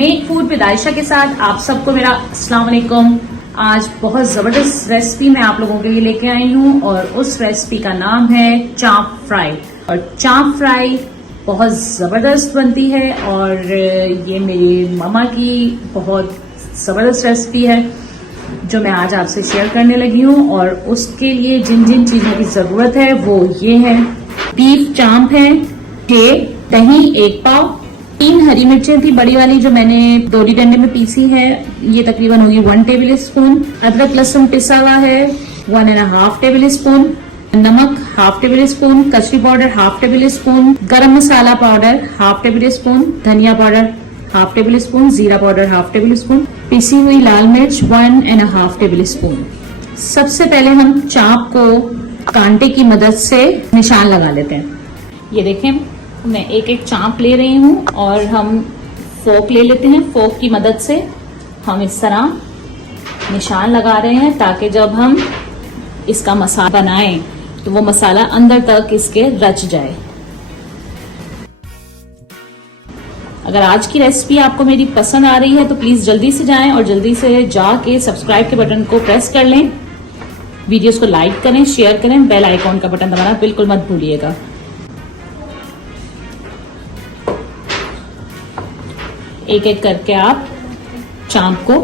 Make food with Ayesha के साथ आप सबको मेरा अस्सलाम वालेकुम। आज बहुत जबरदस्त रेसिपी मैं आप लोगों के लिए लेके आई हूँ और उस रेसिपी का नाम है चाप फ्राई। और चाप फ्राई बहुत जबरदस्त बनती है और ये मेरी मम्मा की बहुत जबरदस्त रेसिपी है जो मैं आज आपसे शेयर करने लगी हूँ। और उसके लिए जिन जिन चीजों की जरूरत है वो ये है, बीफ चाप है, दही 1 पाव, 3 हरी मिर्चें थी बड़ी वाली जो मैंने दोरी डंडे में पीसी है, ये तकरीबन होगी 1 टेबल स्पून। अदरक लहसुन पिसा हुआ है 1.5 टेबल स्पून, नमक 1/2 टेबल स्पून, कचरी पाउडर 1/2 टेबल स्पून, गरम मसाला पाउडर 1/2 टेबल स्पून, धनिया पाउडर 1/2 टेबल स्पून, जीरा पाउडर 1/2 टेबल स्पून, पिसी हुई लाल मिर्च 1.5 टेबल स्पून। सबसे पहले हम चाप को कांटे की मदद से निशान लगा लेते हैं। ये देखें, मैं एक एक चाप ले रही हूँ और हम फोक ले लेते हैं। फोक की मदद से हम इस तरह निशान लगा रहे हैं ताकि जब हम इसका मसाला बनाएं तो वो मसाला अंदर तक इसके रच जाए। अगर आज की रेसिपी आपको मेरी पसंद आ रही है तो प्लीज जल्दी से जाएं और जल्दी से जाके सब्सक्राइब के बटन को प्रेस कर लें, वीडियोस को लाइक करें, शेयर करें, बेल आइकॉन का बटन दबाना बिल्कुल मत भूलिएगा। एक एक करके आप चाप को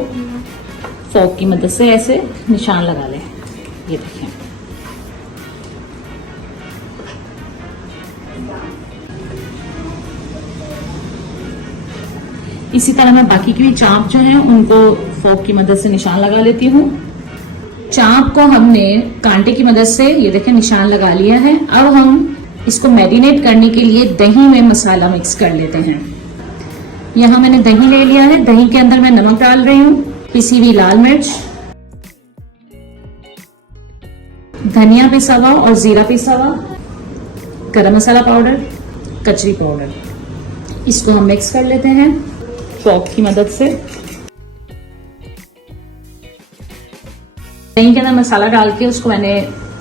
फोक की मदद से ऐसे निशान लगा लें। ये देखें, इसी तरह मैं बाकी की भी चाप जो है उनको फोक की मदद से निशान लगा लेती हूँ। चाप को हमने कांटे की मदद से ये देखें निशान लगा लिया है। अब हम इसको मैरिनेट करने के लिए दही में मसाला मिक्स कर लेते हैं। यहाँ मैंने दही ले लिया है, दही के अंदर मैं नमक डाल रही हूँ, पिसी हुई लाल मिर्च, धनिया पिसा हुआ और जीरा पिसा हुआ, गरम मसाला पाउडर, कचरी पाउडर। इसको हम मिक्स कर लेते हैं फोक की मदद से। दही के अंदर मसाला डाल के उसको मैंने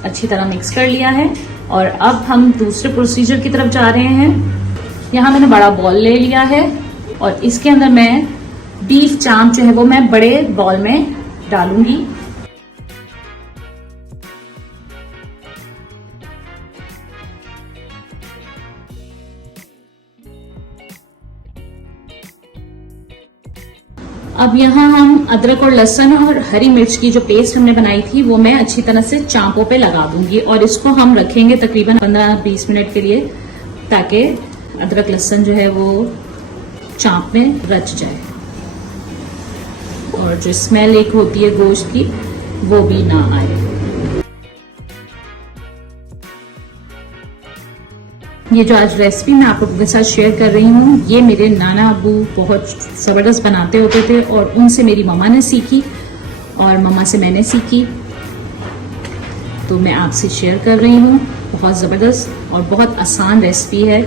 अच्छी तरह मिक्स कर लिया है। और अब हम दूसरे प्रोसीजर की तरफ जा रहे हैं। यहाँ मैंने बड़ा बॉल ले लिया है और इसके अंदर मैं बीफ चाप जो है वो मैं बड़े बॉल में डालूंगी। अब यहाँ हम अदरक और लहसुन और हरी मिर्च की जो पेस्ट हमने बनाई थी वो मैं अच्छी तरह से चापों पे लगा दूंगी और इसको हम रखेंगे तकरीबन 15-20 मिनट के लिए ताकि अदरक लहसुन जो है वो चाप में रच जाए और जो स्मेल एक होती है गोश्त की वो भी ना आए। ये जो आज रेसिपी मैं आप लोगों के साथ शेयर कर रही हूँ ये मेरे नाना अबू बहुत ज़बरदस्त बनाते होते थे और उनसे मेरी मम्मा ने सीखी और मम्मा से मैंने सीखी, तो मैं आपसे शेयर कर रही हूँ। बहुत ज़बरदस्त और बहुत आसान रेसिपी है।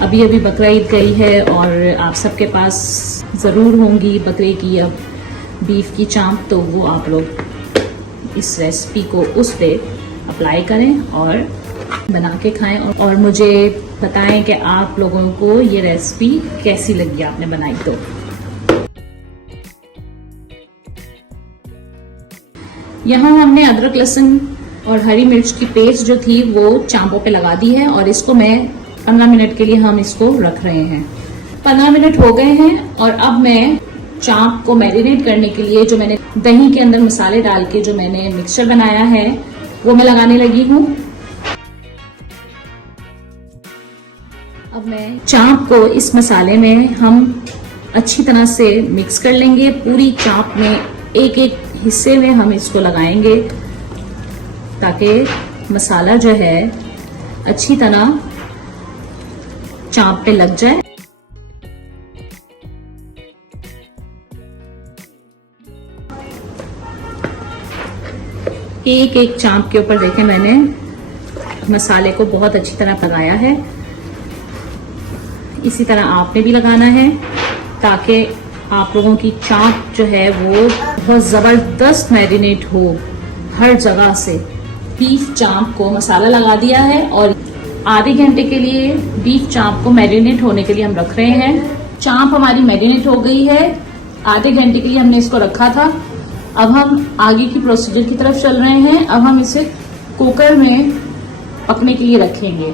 अभी अभी बकरा ईद गई है और आप सबके पास ज़रूर होंगी बकरे की अब बीफ की चाप, तो वो आप लोग इस रेसिपी को उस पे अप्लाई करें और बना के खाएं और मुझे बताएं कि आप लोगों को ये रेसिपी कैसी लगी आपने बनाई तो। यहाँ हमने अदरक लहसुन और हरी मिर्च की पेस्ट जो थी वो चापों पे लगा दी है और इसको मैं 15 मिनट के लिए हम इसको रख रहे हैं। 15 मिनट हो गए हैं और अब मैं चाप को मैरिनेट करने के लिए जो मैंने दही के अंदर मसाले डाल के जो मैंने मिक्सचर बनाया है वो मैं लगाने लगी हूँ। अब मैं चाप को इस मसाले में हम अच्छी तरह से मिक्स कर लेंगे। पूरी चाप में एक एक हिस्से में हम इसको लगाएंगे ताकि मसाला जो है अच्छी तरह चाप पे लग जाए। एक एक चाप के ऊपर देखें मैंने मसाले को बहुत अच्छी तरह लगाया है। इसी तरह आपने भी लगाना है ताकि आप लोगों की चाप जो है वो बहुत ज़बरदस्त मैरिनेट हो हर जगह से। बीफ चाप को मसाला लगा दिया है और आधे घंटे के लिए बीफ चाप को मैरिनेट होने के लिए हम रख रहे हैं। चाप हमारी मैरिनेट हो गई है, आधे घंटे के लिए हमने इसको रखा था। अब हम आगे की प्रोसीजर की तरफ चल रहे हैं। अब हम इसे कुकर में पकने के लिए रखेंगे।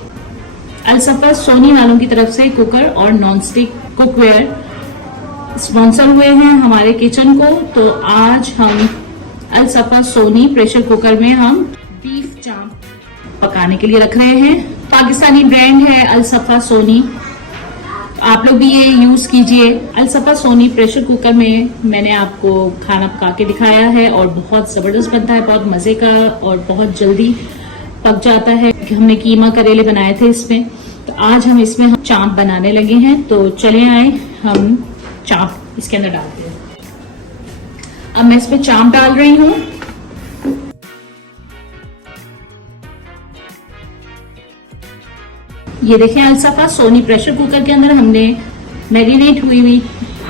अलसफा सोनी वालों की तरफ से कुकर और नॉनस्टिक कुकवेयर स्पॉन्सर हुए हैं हमारे किचन को। तो आज हम अलसफा सोनी प्रेशर कुकर में हम बीफ चाप पकाने के लिए रख रहे हैं। पाकिस्तानी ब्रांड है अलसफा सोनी, आप लोग भी ये यूज कीजिए। अलसफा सोनी प्रेशर कुकर में मैंने आपको खाना पका के दिखाया है और बहुत जबरदस्त बनता है, बहुत मजे का और बहुत जल्दी पक जाता है। हमने कीमा करेले बनाए थे इसमें, तो आज हम इसमें चाप बनाने लगे हैं। तो चले आए हम चाप इसके अंदर डालते हैं। अब मैं इसमें चाप डाल रही हूँ। ये देखें, अलसफा सोनी प्रेशर कुकर के अंदर हमने मैरिनेट हुई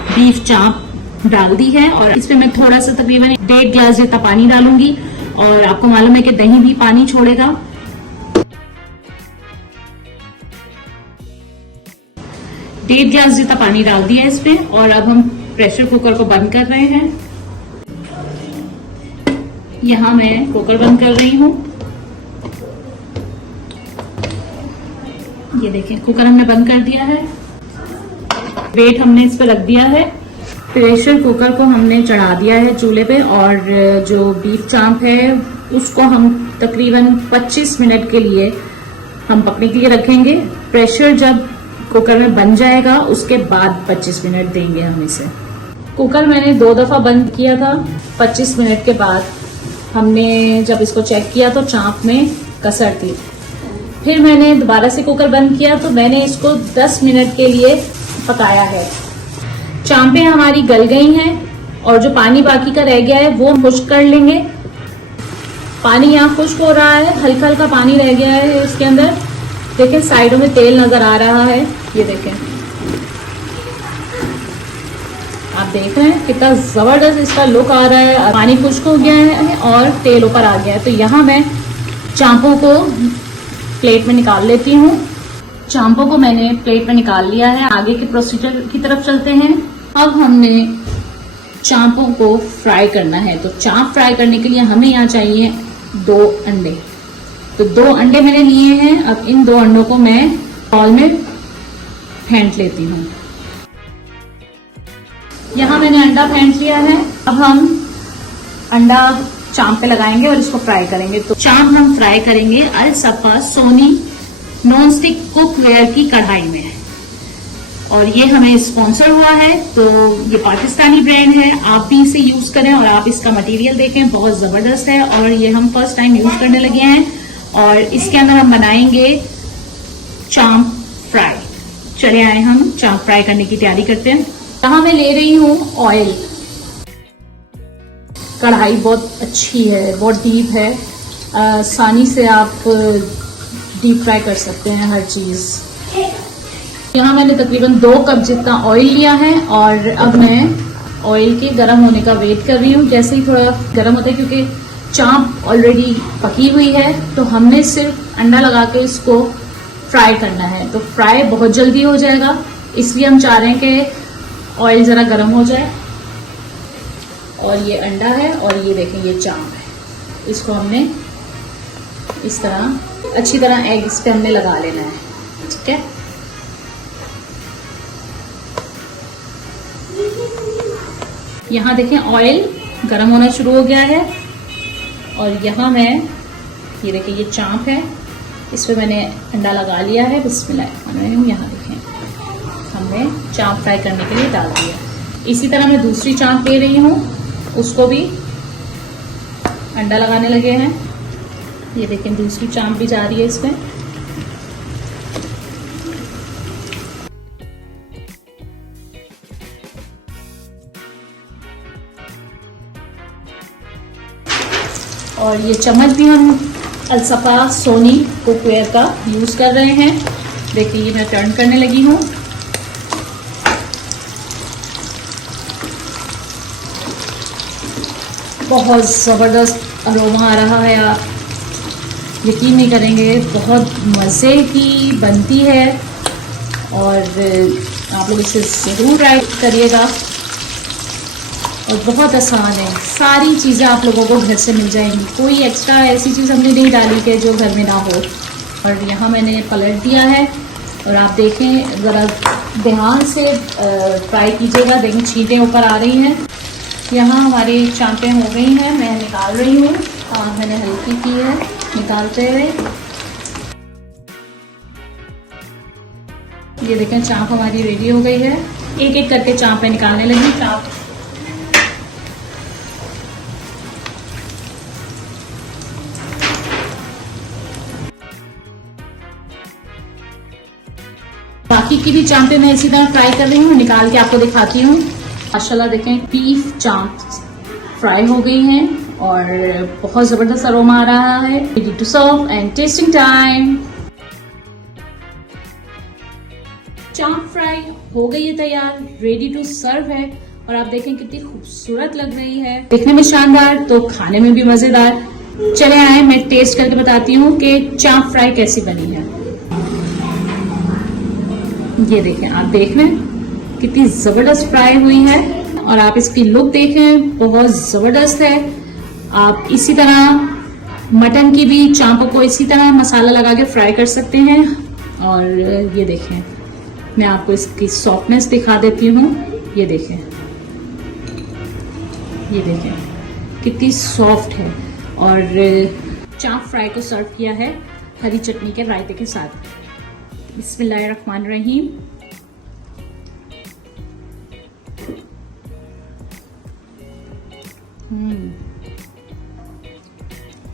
बीफ चाप डाल दी है और इसमें मैं थोड़ा सा तकरीबन 1.5 गिलास जितना पानी डालूंगी। और आपको मालूम है कि दही भी पानी छोड़ेगा। डेढ़ गिलास जितना पानी डाल दिया इसमें और अब हम प्रेशर कुकर को बंद कर रहे हैं। यहां मैं कुकर बंद कर रही हूं। ये देखिए, कुकर हमने बंद कर दिया है। वेट हमने इस पर रख दिया है। प्रेशर कुकर को हमने चढ़ा दिया है चूल्हे पे और जो बीफ चाप है उसको हम तकरीबन 25 मिनट के लिए हम पकने के लिए रखेंगे। प्रेशर जब कुकर में बन जाएगा उसके बाद 25 मिनट देंगे हम इसे। कुकर मैंने 2 दफा बंद किया था। 25 मिनट के बाद हमने जब इसको चेक किया तो चाप में कसर थी। फिर मैंने दोबारा से कुकर बंद किया तो मैंने इसको 10 मिनट के लिए पकाया है। चांपें हमारी गल गई हैं और जो पानी बाकी का रह गया है वो खुश्क कर लेंगे। पानी यहाँ खुश्क हो रहा है, हल्का हल्का पानी रह गया है इसके अंदर। देखें, साइडों में तेल नजर आ रहा है। ये देखें, आप देख रहे हैं कितना जबरदस्त इसका लुक आ रहा है। पानी खुश्क हो गया है और तेल ऊपर आ गया है। तो यहाँ मैं चांपों को प्लेट में निकाल लेती हूँ। चांपों को मैंने प्लेट में निकाल लिया है। आगे के प्रोसीजर की तरफ चलते हैं। अब हमने चांपों को फ्राई करना है। तो चांप फ्राई करने के लिए हमें यहाँ चाहिए 2 अंडे। तो 2 अंडे मैंने लिए हैं। अब इन 2 अंडों को मैं बाउल में फेंट लेती हूँ। यहाँ मैंने अंडा फेंट लिया है। अब हम अंडा चांप पे लगाएंगे और इसको फ्राई करेंगे। तो चांप हम फ्राई करेंगे अलसफा सोनी नॉन स्टिक कुकवेयर की कढ़ाई में और ये हमें स्पॉन्सर हुआ है। तो ये पाकिस्तानी ब्रांड है, आप भी इसे यूज करें और आप इसका मटेरियल देखें, बहुत जबरदस्त है। और ये हम फर्स्ट टाइम यूज करने लगे हैं और इसके अंदर हम बनाएंगे चांप फ्राई। चले आए हम चांप फ्राई करने की तैयारी करते हैं। यहाँ मैं ले रही हूँ ऑयल। कढ़ाई बहुत अच्छी है, बहुत डीप है, आसानी से आप डीप फ्राई कर सकते हैं हर चीज। यहाँ मैंने तकरीबन 2 कप जितना ऑयल लिया है और अब मैं ऑयल के गर्म होने का वेट कर रही हूँ। जैसे ही थोड़ा गर्म होता है, क्योंकि चांप ऑलरेडी पकी हुई है, तो हमने सिर्फ अंडा लगा के इसको फ्राई करना है। तो फ्राई बहुत जल्दी हो जाएगा, इसलिए हम चाह रहे हैं कि ऑयल जरा गर्म हो जाए। और ये अंडा है और ये देखें, ये चांप है। इसको हमने इस तरह अच्छी तरह एग इस पे हमने लगा लेना है। ठीक है, यहाँ देखें ऑयल गर्म होना शुरू हो गया है और यहाँ मैं ये देखें, ये चांप है, इस पे मैंने अंडा लगा लिया है। बिस्मिल्लाह। यहाँ देखें, हमने चांप फ्राई करने के लिए डाल दिया। इसी तरह मैं दूसरी चांप ले रही हूँ, उसको भी अंडा लगाने लगे हैं। ये देखें, दूसरी चांप भी जा रही है इसमें। और ये चम्मच भी हम अलसफा सोनी कुकवेयर का यूज कर रहे हैं। देखिए, ये मैं टर्न करने लगी हूँ। बहुत ज़बरदस्त अरोमा आ रहा है। आप यकीन नहीं करेंगे, बहुत मज़े की बनती है और आप लोग इसे ज़रूर ट्राई करिएगा। और बहुत आसान है, सारी चीज़ें आप लोगों को घर से मिल जाएंगी, कोई एक्स्ट्रा ऐसी चीज़ हमने नहीं डाली कि जो घर में ना हो। और यहाँ मैंने पलट दिया है और आप देखें, ज़रा ध्यान से फ्राई कीजिएगा। देखें छींटें ऊपर आ रही हैं। यहाँ हमारी चांपें हो गई हैं, मैं निकाल रही हूँ और मैंने हल्की की है निकालते हुए। ये देखें चांप हमारी रेडी हो गई है। एक एक करके चांपें निकालने लगी। चांप बाकी की भी चांपें मैं इसी तरह फ्राई कर रही हूँ, निकाल के आपको दिखाती हूँ। माशाल्लाह देखें बीफ चांप फ्राई हो गई हैं और बहुत जबरदस्त अरोमा आ रहा है। Ready to serve and tasting time. Chaap fry हो गई है तैयार, रेडी टू सर्व है और आप देखें कितनी खूबसूरत लग रही है, देखने में शानदार तो खाने में भी मजेदार। चले आए मैं टेस्ट करके बताती हूँ कि चांप फ्राई कैसी बनी है। ये देखें, आप देख रहे हैं कितनी जबरदस्त फ्राई हुई है और आप इसकी लुक देखें, बहुत जबरदस्त है। आप इसी तरह मटन की भी चांपों को इसी तरह मसाला लगा के फ्राई कर सकते हैं। और ये देखें, मैं आपको इसकी सॉफ्टनेस दिखा देती हूँ। ये देखें, ये देखें कितनी सॉफ्ट है। और चांप फ्राई को सर्व किया है हरी चटनी के रायते के साथ। बिस्मिल्लाहिर्रहमानिर्रहीम।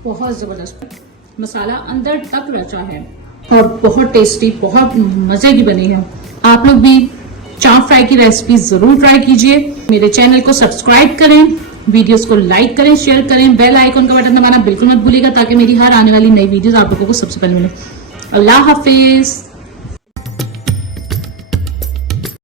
बहुत जबरदस्त, मसाला अंदर तक रचा है और बहुत टेस्टी, बहुत मजे की बनी है। आप लोग भी चांप फ्राई की रेसिपी जरूर ट्राई कीजिए। मेरे चैनल को सब्सक्राइब करें, वीडियोस को लाइक करें, शेयर करें, बेल आइकन का बटन दबाना बिल्कुल मत भूलिएगा ताकि मेरी हर आने वाली नई वीडियोस आप लोगों को सबसे पहले मिले। अल्लाह हाफिज।